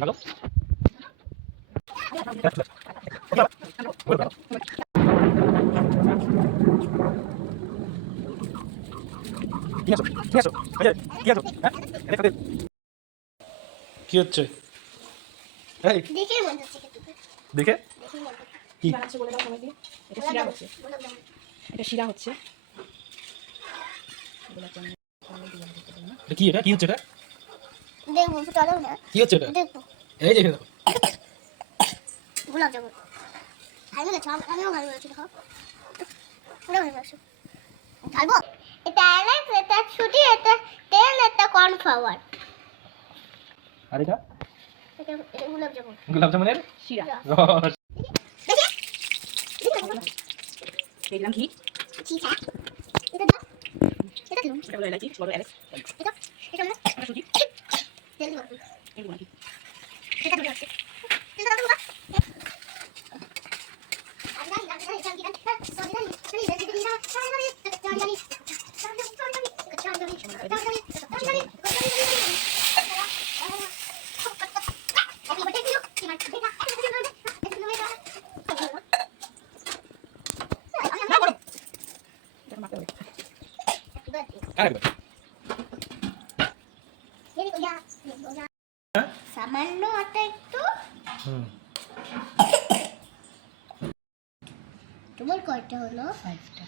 Hello কি হচ্ছে? দেখে কি বানাচ্ছে বলে দাও সবাইকে। এটা শিরা হচ্ছে, এটা শিরা হচ্ছে। এটা কি? এটা কি হচ্ছে? এটা দেখবো চলো না, কি হচ্ছে? এটা দেখবো এই যে দেখো গোলাপ জামুন। ভালো লাগছে, আমিও ভালো লাগছে। দেখো পুরো ভালো লাগছে। খাবো। এটা অ্যালেক্স, এটা ছুটি, এটা তেল, এটা কর্নফ্লাওয়ার। আর এটা এটা গোলাপ জামুন। গোলাপ জামুনের শিরা। রস। দেখলাম ঘি, ঠিক আছে। এটা দাও। এটা দিলাম। এটা হলো এলাচি, বড় এলাচ। এটা এটা না এটা সুজি, তেল দাও। এই গুলো ঘি। এটা দিলাম। এটা দাও। এটা মাখতে হবে। সামান্য আটা একটু। তোমার কয়টা হলো? 5টা।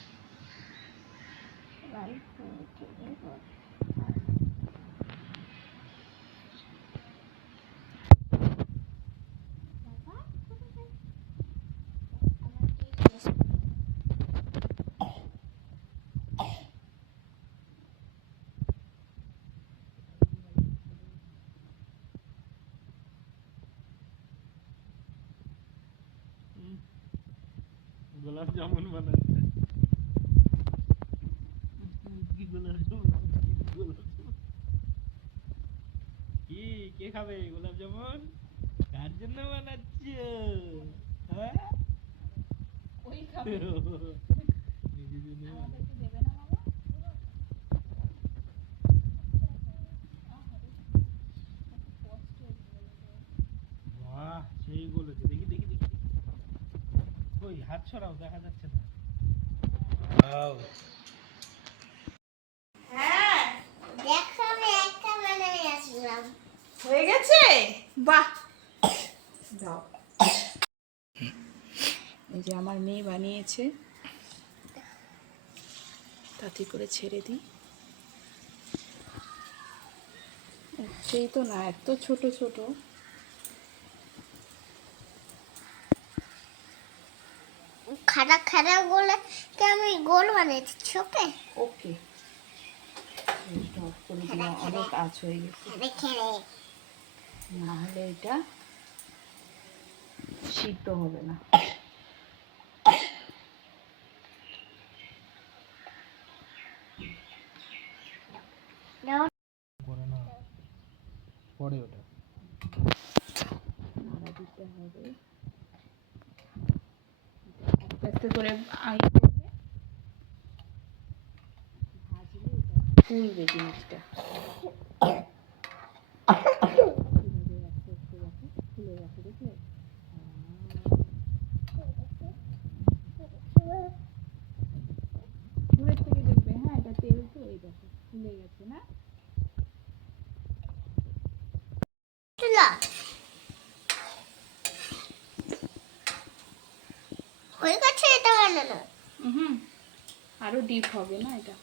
গোলাপ জামুন বানাচ্ছে। কি গোলাপ জামুন? কি কে খাবে গোলাপ জামুন? কার জন্য বানাচ্ছ? হ্যাঁ ওই খাবে। নিজের জন্য আমাদের একটু দেবে না বাবা? বাহ সেই বলেছে। দেখি দেখি দেখি কই হাত ছড়াও, দেখা যাচ্ছে না। ওয়াও হ্যাঁ, দেখো আমি একটা বানাই আসলাম। হয়ে গেছে। বাহ, দাও। এই যে আমার মেয়ে বানিয়েছে, তাতে করে ছেড়ে দিই। সেই তো না, এত ছোট ছোট। খাড়া খাড়া গোলে কে আমি গোল বানিয়েছি ওকে। ওকে, অফ করে দিলাম, অনেক আঁচ হয়ে গেছে। খেলে না হলে এটা সিদ্ধ হবে না। পরে না, পরে ওটা নাড়া দিতে হবে আস্তে আস্তে করে। আগে করলে ভাজলে এটা ফুলবে জিনিসটা। কিভাবে আস্তে আস্তে দেখো ফুলে গেছে, দেখলে? দূরের থেকে দেখবে। হ্যাঁ, এটা তেল তো, এই দেখো ফুলে গেছে না? চলো হয়ে গেছে এটা বানানো। হুম, আরো ডিপ হবে না এটা।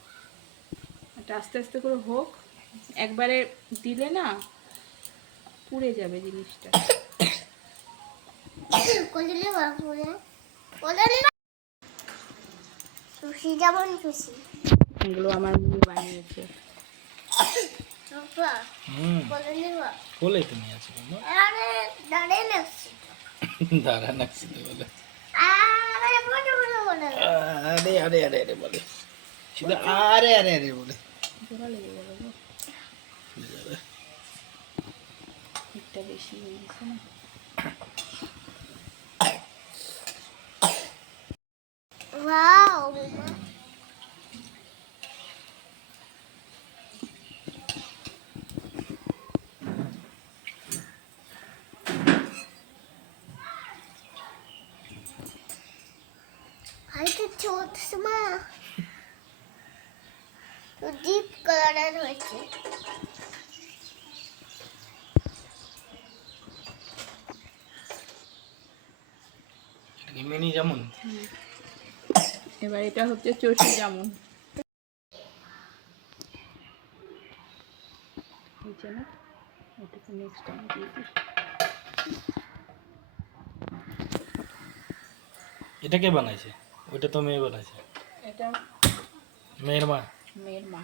এটা আস্তে আস্তে করে হোক, একবারে দিলে না পুড়ে যাবে জিনিসটা। কোলে বাপুরে কোলে সুশি যেমন খুশি। এগুলো আমার মেয়ে বানিয়েছে। বাবা কোলে নিবা। কোলে তো নিয়ে আছে কোনো আরে দাঁড়িয়ে নাচছি। দাঁড়া নাচছি তো বলে। আরে বড় বড় বড় আরে আরে আরে আরে বলে শুধু আরে আরে আরে বলে জোড়া লেগে গেল গো, ফুলে যাবে। একটা বেশি হয়ে গেছে না? ওয়াও চোদসমা তো ডিপ কালারের হয়েছে। এটা কি মিনি যেমন? এবার এটা হচ্ছে চষি জামুন। হয়েছে না? এটাকে নেক্সট টাইম দিয়ে দিই। এটা কে বানাইছে? ওইটা তো মেয়ে বানাইছে। এটা মেয়ের মা। মেয়ের মা।